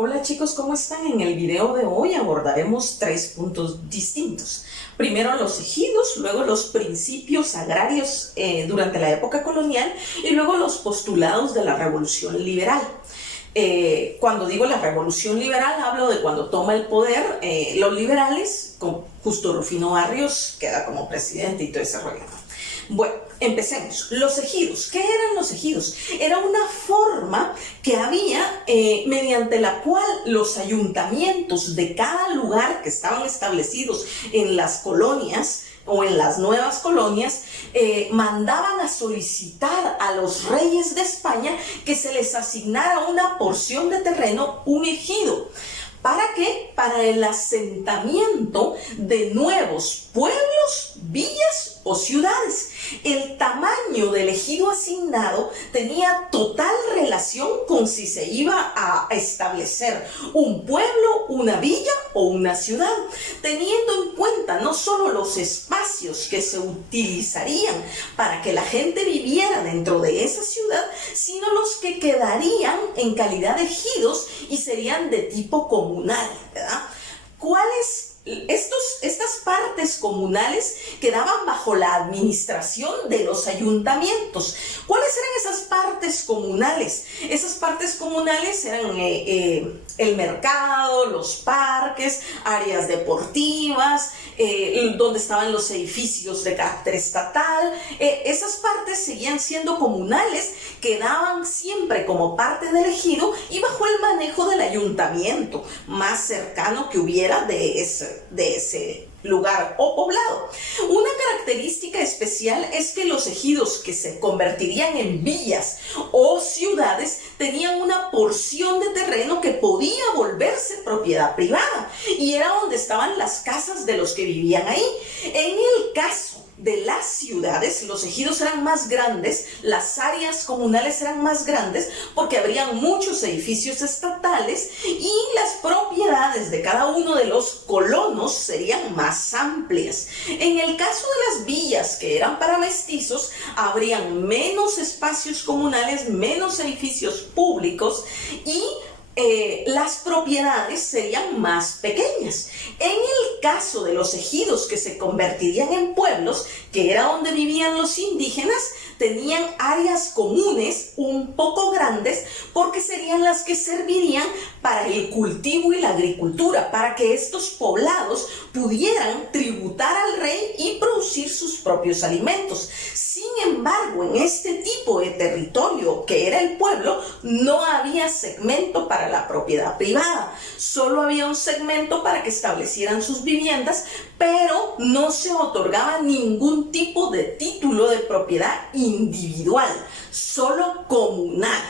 Hola chicos, ¿cómo están? En el video de hoy abordaremos 3 puntos distintos. Primero los ejidos, luego los principios agrarios durante la época colonial y luego los postulados de la Revolución Liberal. Cuando digo la Revolución Liberal hablo de cuando toma el poder los liberales, con Justo Rufino Barrios queda como presidente y todo ese rollo. Bueno, empecemos. Los ejidos. ¿Qué eran los ejidos? Era una forma que había mediante la cual los ayuntamientos de cada lugar que estaban establecidos en las colonias o en las nuevas colonias, mandaban a solicitar a los reyes de España que se les asignara una porción de terreno, un ejido. ¿Para qué? Para el asentamiento de nuevos pueblos, villas o ciudades. El tamaño del ejido asignado tenía total relación con si se iba a establecer un pueblo, una villa o una ciudad, teniendo en cuenta no solo los espacios que se utilizarían para que la gente viviera dentro de esa ciudad, sino los que quedarían en calidad de ejidos y serían de tipo comunal, ¿verdad? Estas partes comunales quedaban bajo la administración de los ayuntamientos. ¿Cuáles eran esas partes comunales? Esas partes comunales eran el mercado, los parques, áreas deportivas, donde estaban los edificios de carácter estatal. Esas partes seguían siendo comunales, quedaban siempre como parte del ejido y bajo el manejo del ayuntamiento más cercano que hubiera de ese lugar o poblado. Una característica especial es que los ejidos que se convertirían en villas o ciudades tenían una porción de terreno que podía volverse propiedad privada y era donde estaban las casas de los que vivían ahí. En el caso de las ciudades, los ejidos eran más grandes, las áreas comunales eran más grandes porque habrían muchos edificios estatales y las propiedades de cada uno de los colonos serían más amplias. En el caso de las villas que eran para mestizos, habrían menos espacios comunales, menos edificios públicos y las propiedades serían más pequeñas. En el caso de los ejidos que se convertirían en pueblos, que era donde vivían los indígenas, tenían áreas comunes un poco grandes porque serían las que servirían para el cultivo y la agricultura, para que estos poblados pudieran tributar al rey y producir sus propios alimentos. Sin embargo, en este tipo de territorio que era el pueblo, no había segmento para la propiedad privada, solo había un segmento para que establecieran sus viviendas, pero no se otorgaba ningún tipo de título de propiedad individual, solo comunal.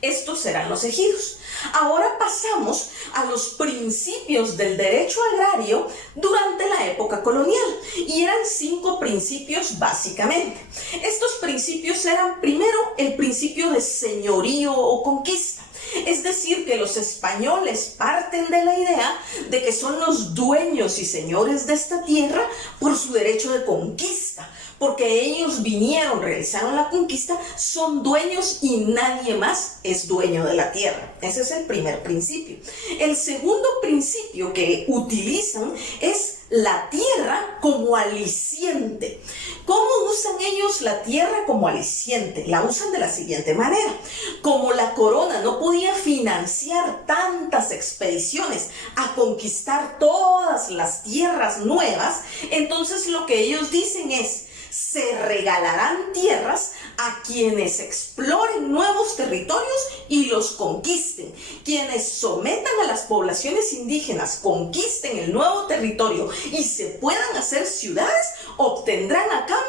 Estos eran los ejidos. Ahora pasamos a los principios del derecho agrario durante la época colonial y eran 5 principios básicamente. Estos principios eran primero el principio de señorío o conquista. Es decir, que los españoles parten de la idea de que son los dueños y señores de esta tierra por su derecho de conquista, porque ellos vinieron, realizaron la conquista, son dueños y nadie más es dueño de la tierra. Ese es el primer principio. El segundo principio que utilizan es la tierra como aliciente. ¿Cómo usan ellos la tierra como aliciente? La usan de la siguiente manera. Como la corona no podía financiar tantas expediciones a conquistar todas las tierras nuevas, entonces lo que ellos dicen es: se regalarán tierras a quienes exploren nuevos territorios y los conquisten. Quienes sometan a las poblaciones indígenas, conquisten el nuevo territorio y se puedan hacer ciudades, obtendrán a cambio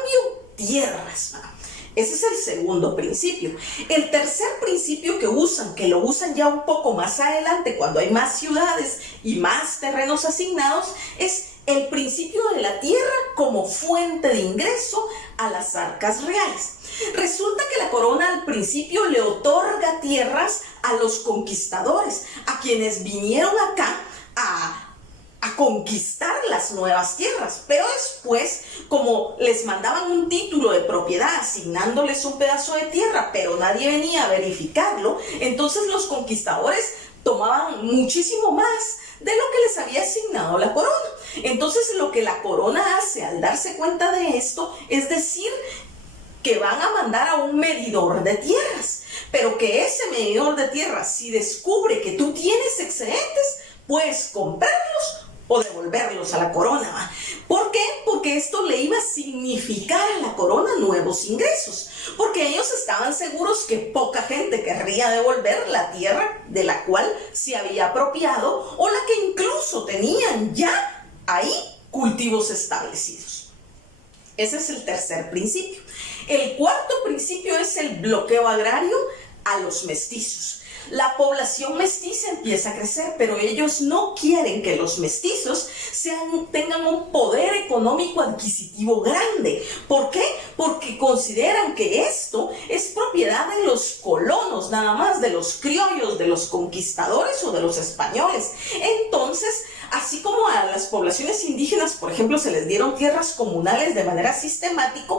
tierras. Ese es el segundo principio. El tercer principio que usan, que lo usan ya un poco más adelante cuando hay más ciudades y más terrenos asignados, es el principio de la tierra como fuente de ingreso a las arcas reales. Resulta que la corona al principio le otorga tierras a los conquistadores, a quienes vinieron acá a conquistar las nuevas tierras, pero después, como les mandaban un título de propiedad asignándoles un pedazo de tierra, pero nadie venía a verificarlo, entonces los conquistadores tomaban muchísimo más de lo que les había asignado la corona. Entonces lo que la corona hace al darse cuenta de esto es decir que van a mandar a un medidor de tierras, pero que ese medidor de tierras, si descubre que tú tienes excedentes, puedes comprarlos o devolverlos a la corona. ¿Por qué? Porque esto le iba a significar a la corona nuevos ingresos, porque ellos estaban seguros que poca gente querría devolver la tierra de la cual se había apropiado o la que incluso tenían ya ahí cultivos establecidos. Ese es el tercer principio. El cuarto principio es el bloqueo agrario a los mestizos. La población mestiza empieza a crecer, pero ellos no quieren que los mestizos tengan un poder económico adquisitivo grande. ¿Por qué? Porque consideran que esto es propiedad de los colonos, nada más de los criollos, de los conquistadores o de los españoles. Entonces, así como a las poblaciones indígenas, por ejemplo, se les dieron tierras comunales de manera sistemática,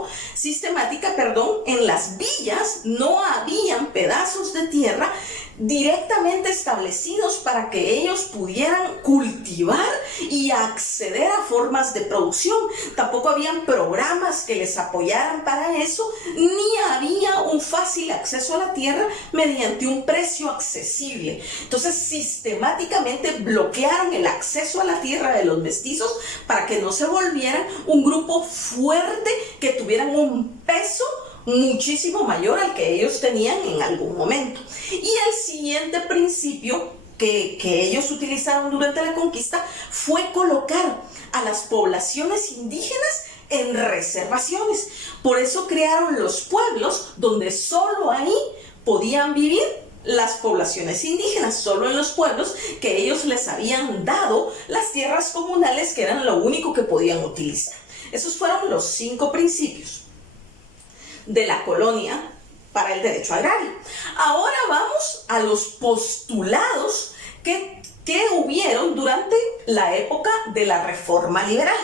en las villas no habían pedazos de tierra directamente establecidos para que ellos pudieran cultivar y acceder a formas de producción. Tampoco habían programas que les apoyaran para eso, ni había un fácil acceso a la tierra mediante un precio accesible. Entonces, sistemáticamente bloquearon el acceso a la tierra de los mestizos para que no se volvieran un grupo fuerte que tuvieran un peso muchísimo mayor al que ellos tenían en algún momento. Y el siguiente principio que ellos utilizaron durante la conquista fue colocar a las poblaciones indígenas en reservaciones. Por eso crearon los pueblos donde solo ahí podían vivir las poblaciones indígenas, solo en los pueblos que ellos les habían dado las tierras comunales, que eran lo único que podían utilizar. Esos fueron los 5 principios de la colonia para el derecho agrario. Ahora vamos a los postulados que hubieron durante la época de la Reforma Liberal.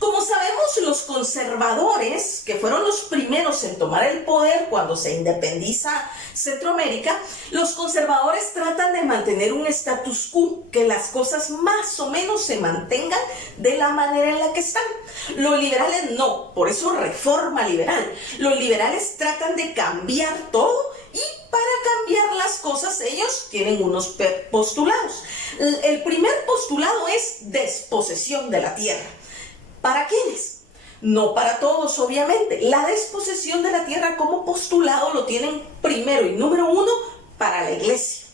Como sabemos, los conservadores, que fueron los primeros en tomar el poder cuando se independiza Centroamérica, los conservadores tratan de mantener un status quo, que las cosas más o menos se mantengan de la manera en la que están. Los liberales no, por eso Reforma Liberal. Los liberales tratan de cambiar todo y para cambiar las cosas ellos tienen unos postulados. El primer postulado es desposesión de la tierra. ¿Para quiénes? No para todos, obviamente. La desposesión de la tierra como postulado lo tienen primero y número 1 para la iglesia.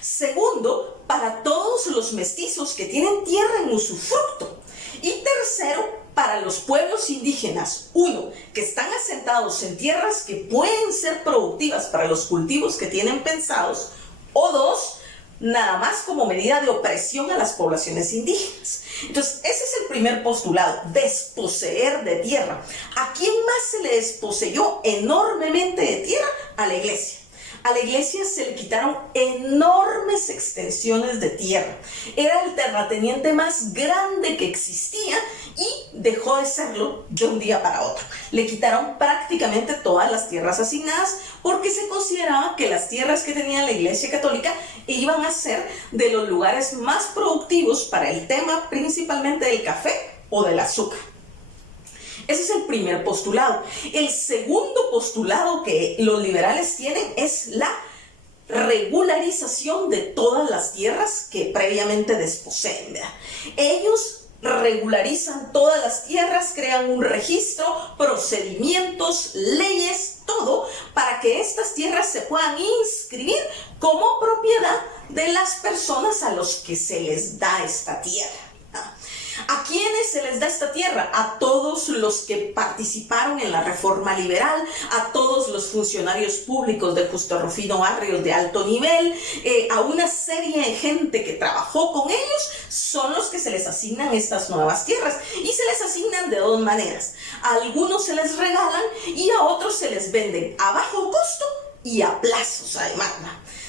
Segundo, para todos los mestizos que tienen tierra en usufructo. Y tercero, para los pueblos indígenas, 1, que están asentados en tierras que pueden ser productivas para los cultivos que tienen pensados, o 2, nada más como medida de opresión a las poblaciones indígenas. Entonces, ese es el primer postulado, desposeer de tierra. ¿A quién más se le desposeyó enormemente de tierra? A la iglesia. A la iglesia se le quitaron enormes extensiones de tierra. Era el terrateniente más grande que existía y dejó de serlo de un día para otro. Le quitaron prácticamente todas las tierras asignadas porque se consideraba que las tierras que tenía la Iglesia Católica iban a ser de los lugares más productivos para el tema principalmente del café o del azúcar. Ese es el primer postulado. El segundo postulado que los liberales tienen es la regularización de todas las tierras que previamente desposeen, ¿verdad? Ellos regularizan todas las tierras, crean un registro, procedimientos, leyes, todo, para que estas tierras se puedan inscribir como propiedad de las personas a los que se les da esta tierra. ¿A quiénes se les da esta tierra? A todos los que participaron en la Reforma Liberal, a todos los funcionarios públicos de Justo Rufino Barrios de alto nivel, a una serie de gente que trabajó con ellos, son los que se les asignan estas nuevas tierras. Y se les asignan de 2 maneras. A algunos se les regalan y a otros se les venden a bajo costo y a plazos además.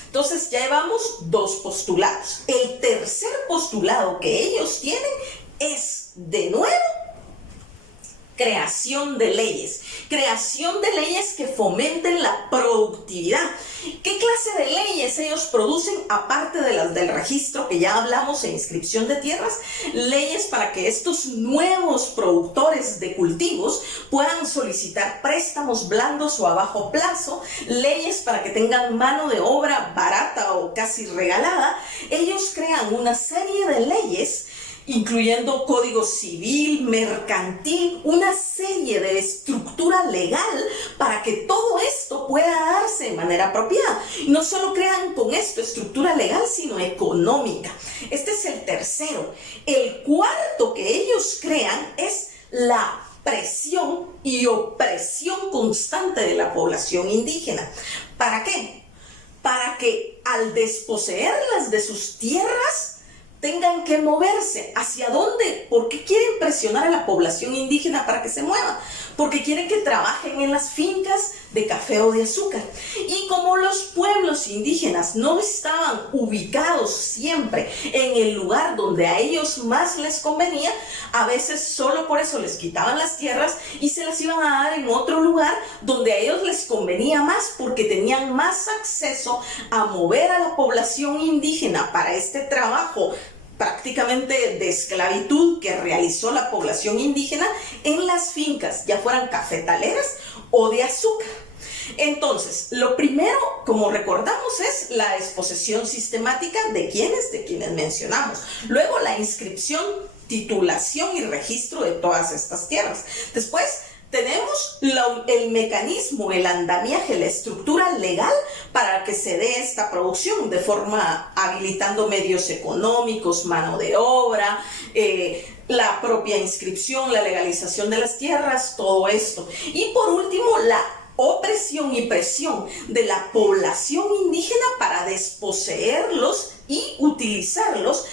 Entonces ya llevamos 2 postulados. El tercer postulado que ellos tienen es, de nuevo, creación de leyes que fomenten la productividad. ¿Qué clase de leyes ellos producen aparte de las del registro que ya hablamos en inscripción de tierras? Leyes para que estos nuevos productores de cultivos puedan solicitar préstamos blandos o a bajo plazo, leyes para que tengan mano de obra barata o casi regalada. Ellos crean una serie de leyes incluyendo código civil, mercantil, una serie de estructura legal para que todo esto pueda darse de manera apropiada. Y no solo crean con esto estructura legal, sino económica. Este es el tercero. El cuarto que ellos crean es la presión y opresión constante de la población indígena. ¿Para qué? Para que al desposeerlas de sus tierras tengan que moverse. ¿Hacia dónde? ¿Por qué quieren presionar a la población indígena para que se mueva? Porque quieren que trabajen en las fincas de café o de azúcar. Y como los pueblos indígenas no estaban ubicados siempre en el lugar donde a ellos más les convenía, a veces solo por eso les quitaban las tierras y se las iban a dar en otro lugar donde a ellos les convenía más, porque tenían más acceso a mover a la población indígena para este trabajo prácticamente de esclavitud que realizó la población indígena en las fincas, ya fueran cafetaleras o de azúcar. Entonces, lo primero, como recordamos, es la desposesión sistemática de quienes mencionamos. Luego, la inscripción, titulación y registro de todas estas tierras. Después, tenemos el mecanismo, el andamiaje, la estructura legal para que se dé esta producción de forma habilitando medios económicos, mano de obra, la propia inscripción, la legalización de las tierras, todo esto. Y por último, la opresión y presión de la población indígena para desposeerlos y utilizarlos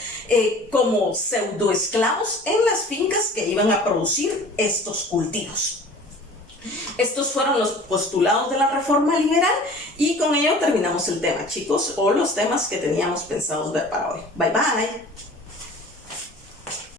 como pseudoesclavos en las fincas que iban a producir estos cultivos. Estos fueron los postulados de la reforma liberal y con ello terminamos el tema, chicos, o los temas que teníamos pensados ver para hoy. Bye bye.